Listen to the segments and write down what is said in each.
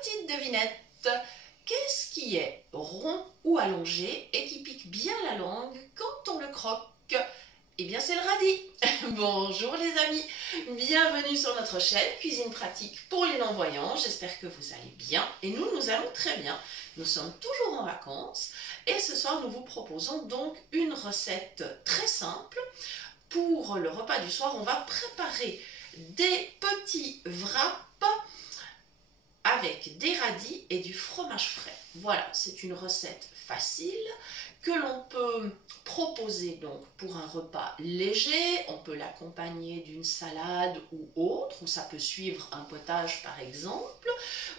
Petite devinette, qu'est-ce qui est rond ou allongé et qui pique bien la langue quand on le croque? Eh bien c'est le radis. Bonjour les amis, bienvenue sur notre chaîne Cuisine Pratique pour les non-voyants. J'espère que vous allez bien et nous allons très bien. Nous sommes toujours en vacances et ce soir nous vous proposons donc une recette très simple. Pour le repas du soir, on va préparer des petits wraps avec des radis et du fromage frais. Voilà, c'est une recette facile que l'on peut proposer donc pour un repas léger. On peut l'accompagner d'une salade ou autre, ou ça peut suivre un potage par exemple,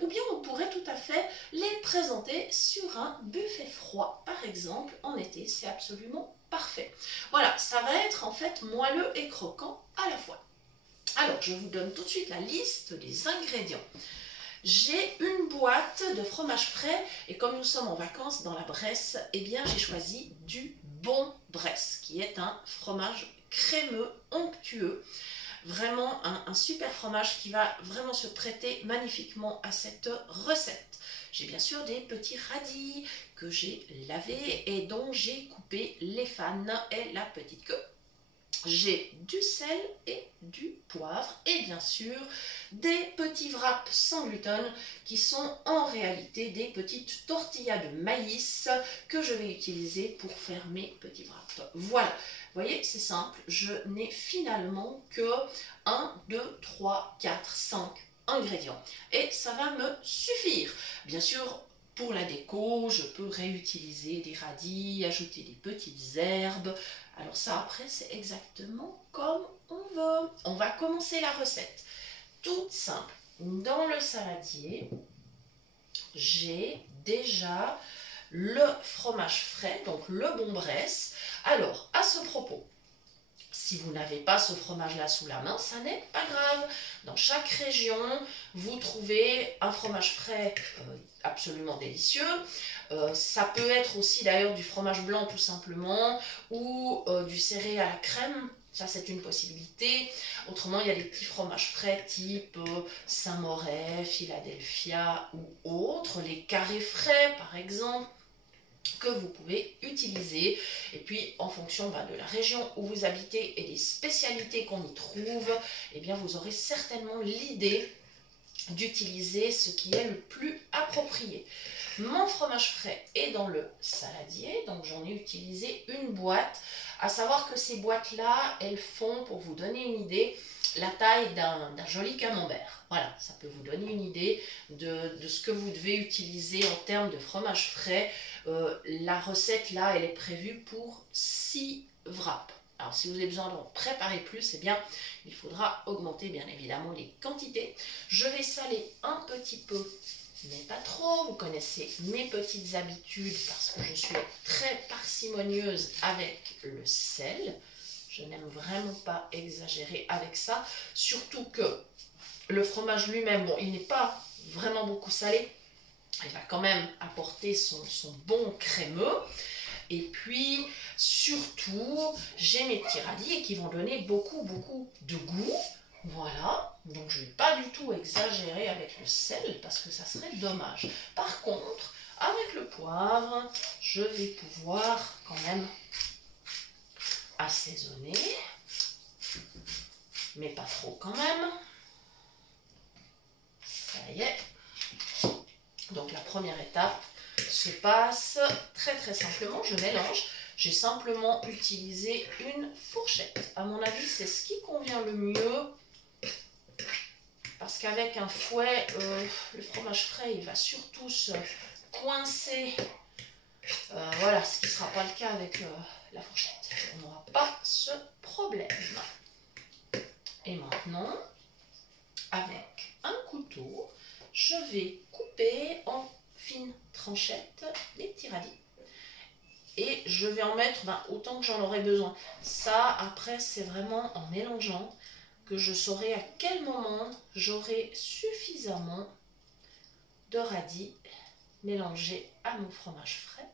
ou bien on pourrait tout à fait les présenter sur un buffet froid par exemple en été. C'est absolument parfait. Voilà, ça va être en fait moelleux et croquant à la fois. Alors, je vous donne tout de suite la liste des ingrédients. J'ai une boîte de fromage frais et comme nous sommes en vacances dans la Bresse, eh bien j'ai choisi du Bon Bresse qui est un fromage crémeux, onctueux. Vraiment un super fromage qui va vraiment se prêter magnifiquement à cette recette. J'ai bien sûr des petits radis que j'ai lavés et dont j'ai coupé les fanes et la petite queue. J'ai du sel et du poivre et bien sûr des petits wraps sans gluten qui sont en réalité des petites tortillas de maïs que je vais utiliser pour faire mes petits wraps. Voilà, vous voyez, c'est simple, je n'ai finalement que 1, 2, 3, 4, 5 ingrédients et ça va me suffire. Bien sûr, pour la déco, je peux réutiliser des radis, ajouter des petites herbes. Alors ça, après, c'est exactement comme on veut. On va commencer la recette. Toute simple. Dans le saladier, j'ai déjà le fromage frais, donc le Bon Bresse. Alors, à ce propos, si vous n'avez pas ce fromage-là sous la main, ça n'est pas grave. Dans chaque région, vous trouvez un fromage frais absolument délicieux. Ça peut être aussi d'ailleurs du fromage blanc tout simplement ou du serré à la crème. Ça, c'est une possibilité. Autrement, il y a des petits fromages frais type Saint-Moret, Philadelphia ou autres. Les carrés frais, par exemple, que vous pouvez utiliser. Et puis, en fonction de la région où vous habitez et des spécialités qu'on y trouve, eh bien, vous aurez certainement l'idée d'utiliser ce qui est le plus approprié. Mon fromage frais est dans le saladier, donc j'en ai utilisé une boîte. À savoir que ces boîtes-là, elles font, pour vous donner une idée, la taille d'un joli camembert. Voilà, ça peut vous donner une idée de ce que vous devez utiliser en termes de fromage frais. La recette là, elle est prévue pour 6 wraps. Alors si vous avez besoin d'en préparer plus, eh bien il faudra augmenter bien évidemment les quantités. Je vais saler un petit peu, mais pas trop. Vous connaissez mes petites habitudes parce que je suis très parcimonieuse avec le sel. Je n'aime vraiment pas exagérer avec ça, surtout que le fromage lui-même, bon, il n'est pas vraiment beaucoup salé. Il va quand même apporter son bon crémeux. Et puis, surtout, j'ai mes petits radis qui vont donner beaucoup de goût. Voilà, donc je ne vais pas du tout exagérer avec le sel parce que ça serait dommage. Par contre, avec le poivre, je vais pouvoir quand même assaisonner, mais pas trop quand même. Ça y est. Donc la première étape se passe très simplement, je mélange. J'ai simplement utilisé une fourchette. À mon avis, c'est ce qui convient le mieux. Parce qu'avec un fouet, le fromage frais, il va surtout se coincer. Voilà, ce qui ne sera pas le cas avec la fourchette. On n'aura pas ce problème. Et maintenant, avec un couteau, je vais couper en fines tranchettes les petits radis. Et je vais en mettre autant que j'en aurai besoin. Ça, après, c'est vraiment en mélangeant que je saurai à quel moment j'aurai suffisamment de radis mélangés à mon fromage frais.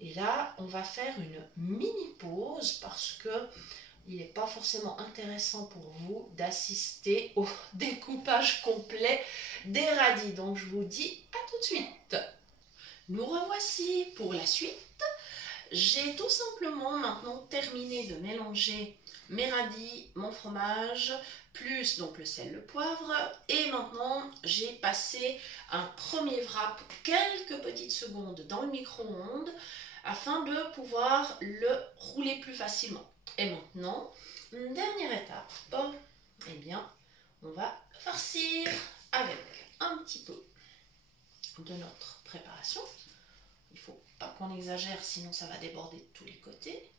Et là, on va faire une mini pause parce que il n'est pas forcément intéressant pour vous d'assister au découpage complet des radis. Donc je vous dis à tout de suite. Nous revoici pour la suite. J'ai tout simplement maintenant terminé de mélanger mes radis, mon fromage, plus donc le sel, le poivre. Et maintenant, j'ai passé un premier wrap quelques petites secondes dans le micro-ondes afin de pouvoir le rouler plus facilement. Et maintenant, une dernière étape, eh bien, on va le farcir avec un petit peu de notre préparation. Il ne faut pas qu'on exagère, sinon ça va déborder de tous les côtés.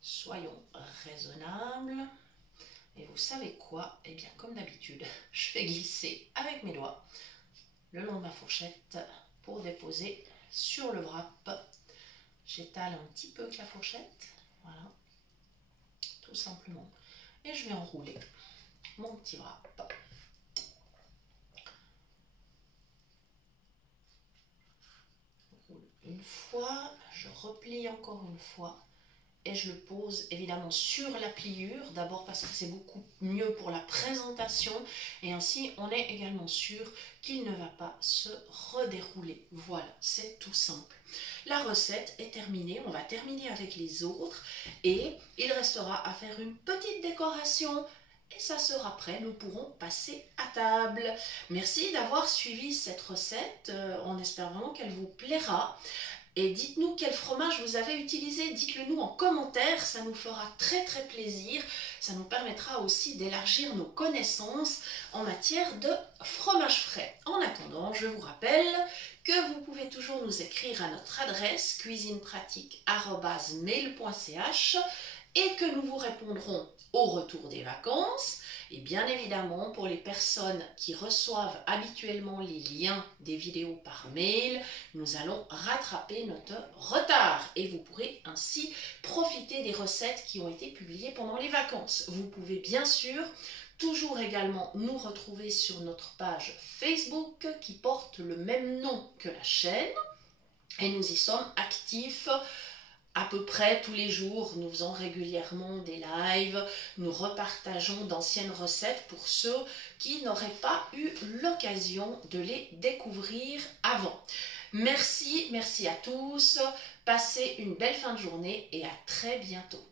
Soyons raisonnables. Et vous savez quoi? Eh bien, comme d'habitude, je fais glisser avec mes doigts le long de ma fourchette pour déposer sur le wrap. J'étale un petit peu avec la fourchette, voilà, tout simplement. Et je vais enrouler mon petit wrap. Je roule une fois, je replie encore une fois. Et je le pose évidemment sur la pliure, d'abord parce que c'est beaucoup mieux pour la présentation et ainsi on est également sûr qu'il ne va pas se redérouler. Voilà, c'est tout simple. La recette est terminée, on va terminer avec les autres et il restera à faire une petite décoration et ça sera prêt, nous pourrons passer à table. Merci d'avoir suivi cette recette, on espère vraiment qu'elle vous plaira. Et dites-nous quel fromage vous avez utilisé, dites-le nous en commentaire, ça nous fera très très plaisir. Ça nous permettra aussi d'élargir nos connaissances en matière de fromage frais. En attendant, je vous rappelle que vous pouvez toujours nous écrire à notre adresse cuisinepratique@mail.ch et que nous vous répondrons au retour des vacances. Et bien évidemment, pour les personnes qui reçoivent habituellement les liens des vidéos par mail, nous allons rattraper notre retard et vous pourrez ainsi profiter des recettes qui ont été publiées pendant les vacances. Vous pouvez bien sûr toujours également nous retrouver sur notre page Facebook qui porte le même nom que la chaîne et nous y sommes actifs à peu près tous les jours. Nous faisons régulièrement des lives, nous repartageons d'anciennes recettes pour ceux qui n'auraient pas eu l'occasion de les découvrir avant. Merci à tous, passez une belle fin de journée et à très bientôt.